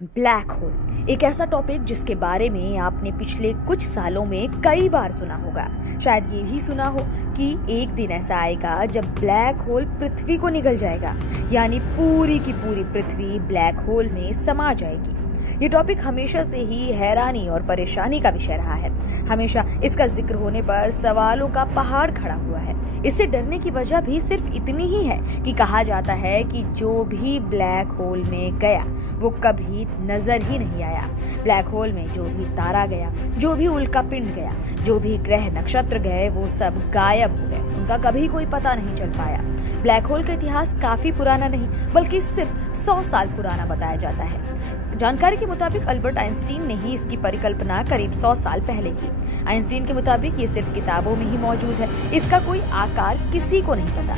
Black hole एक ऐसा topic जिसके बारे में आपने पिछले कुछ सालों में कई बार सुना होगा। शायद ये भी सुना हो कि एक दिन ऐसा आएगा जब ब्लैक होल पृथ्वी को निगल जाएगा, यानी पूरी की पूरी पृथ्वी ब्लैक होल में समा जाएगी। ये टॉपिक हमेशा से ही हैरानी और परेशानी का विषय रहा है। हमेशा इसका जिक्र होने पर सवालों का पहाड़ खड़ा हुआ है। इससे डरने की वजह भी सिर्फ इतनी ही है कि कहा जाता है कि जो भी ब्लैक होल में गया वो कभी नजर ही नहीं आया। ब्लैक होल में जो भी तारा गया, जो भी उल्का पिंड गया, जो भी ग्रह नक्षत्र गए, वो सब गायब हो गए। उनका कभी कोई पता नहीं चल पाया। ब्लैक होल का इतिहास काफी पुराना नहीं बल्कि सिर्फ 100 साल पुराना बताया जाता है। जानकारी के मुताबिक अल्बर्ट आइंस्टीन ने ही इसकी परिकल्पना करीब 100 साल पहले की। आइंस्टीन के मुताबिक ये सिर्फ किताबों में ही मौजूद है, इसका कोई आकार किसी को नहीं पता।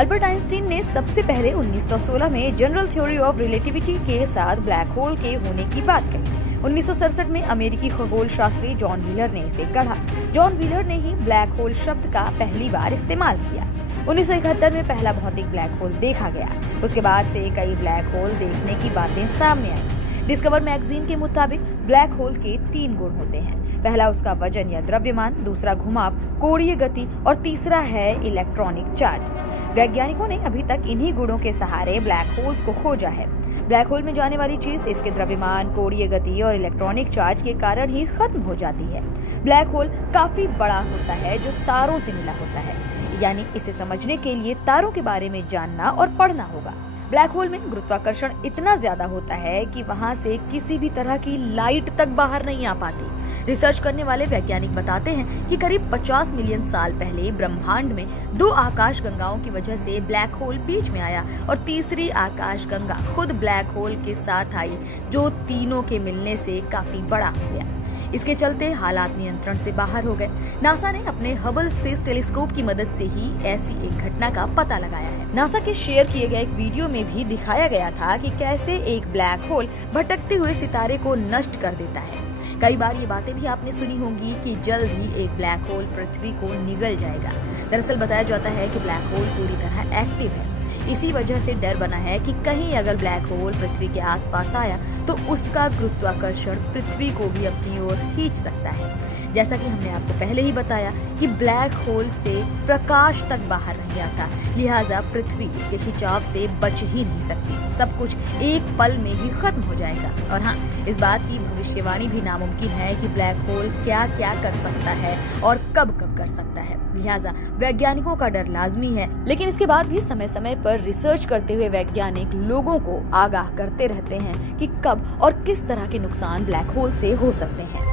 अल्बर्ट आइंस्टीन ने सबसे पहले 1916 में जनरल थ्योरी ऑफ रिलेटिविटी के साथ ब्लैक होल के होने की बात कही। 1967 में अमेरिकी खगोल शास्त्री जॉन व्हीलर ने इसे गढ़ा। जॉन व्हीलर ने ही ब्लैक होल शब्द का पहली बार इस्तेमाल किया। 1971 में पहला भौतिक ब्लैक होल देखा गया। उसके बाद से कई ब्लैक होल देखने की बातें सामने आई। डिस्कवर मैगजीन के मुताबिक ब्लैक होल के 3 गुण होते हैं। पहला उसका वजन या द्रव्यमान, दूसरा घुमाव, कोणीय गति और तीसरा है इलेक्ट्रॉनिक चार्ज। वैज्ञानिकों ने अभी तक इन्हीं गुणों के सहारे ब्लैक होल्स को खोजा है। ब्लैक होल में जाने वाली चीज इसके द्रव्यमान, कोणीय गति और इलेक्ट्रॉनिक चार्ज के कारण ही खत्म हो जाती है। ब्लैक होल काफी बड़ा होता है जो तारों से मिला होता है, यानी इसे समझने के लिए तारों के बारे में जानना और पढ़ना होगा। ब्लैक होल में गुरुत्वाकर्षण इतना ज्यादा होता है कि वहां से किसी भी तरह की लाइट तक बाहर नहीं आ पाती। रिसर्च करने वाले वैज्ञानिक बताते हैं कि करीब 50 मिलियन साल पहले ब्रह्मांड में 2 आकाश गंगाओं की वजह से ब्लैक होल बीच में आया और तीसरी आकाश गंगा खुद ब्लैक होल के साथ आई, जो तीनों के मिलने से काफी बड़ा हो गया। इसके चलते हालात नियंत्रण से बाहर हो गए। नासा ने अपने हबल स्पेस टेलीस्कोप की मदद से ही ऐसी एक घटना का पता लगाया है। नासा के शेयर किए गए एक वीडियो में भी दिखाया गया था कि कैसे एक ब्लैक होल भटकते हुए सितारे को नष्ट कर देता है। कई बार ये बातें भी आपने सुनी होंगी कि जल्द ही एक ब्लैक होल पृथ्वी को निगल जाएगा। दरअसल बताया जाता है कि ब्लैक होल पूरी तरह एक्टिव है। इसी वजह से डर बना है कि कहीं अगर ब्लैक होल पृथ्वी के आसपास आया तो उसका गुरुत्वाकर्षण पृथ्वी को भी अपनी ओर खींच सकता है। जैसा कि हमने आपको पहले ही बताया कि ब्लैक होल से प्रकाश तक बाहर नहीं आता, लिहाजा पृथ्वी इसके खिंचाव से बच ही नहीं सकती। सब कुछ एक पल में ही खत्म हो जाएगा। और हाँ, इस बात की भविष्यवाणी भी नामुमकिन है कि ब्लैक होल क्या क्या कर सकता है और कब कब कर सकता है। लिहाजा वैज्ञानिकों का डर लाजमी है, लेकिन इसके बाद भी समय समय पर रिसर्च करते हुए वैज्ञानिक लोगों को आगाह करते रहते हैं कि कब और किस तरह के नुकसान ब्लैक होल से हो सकते हैं।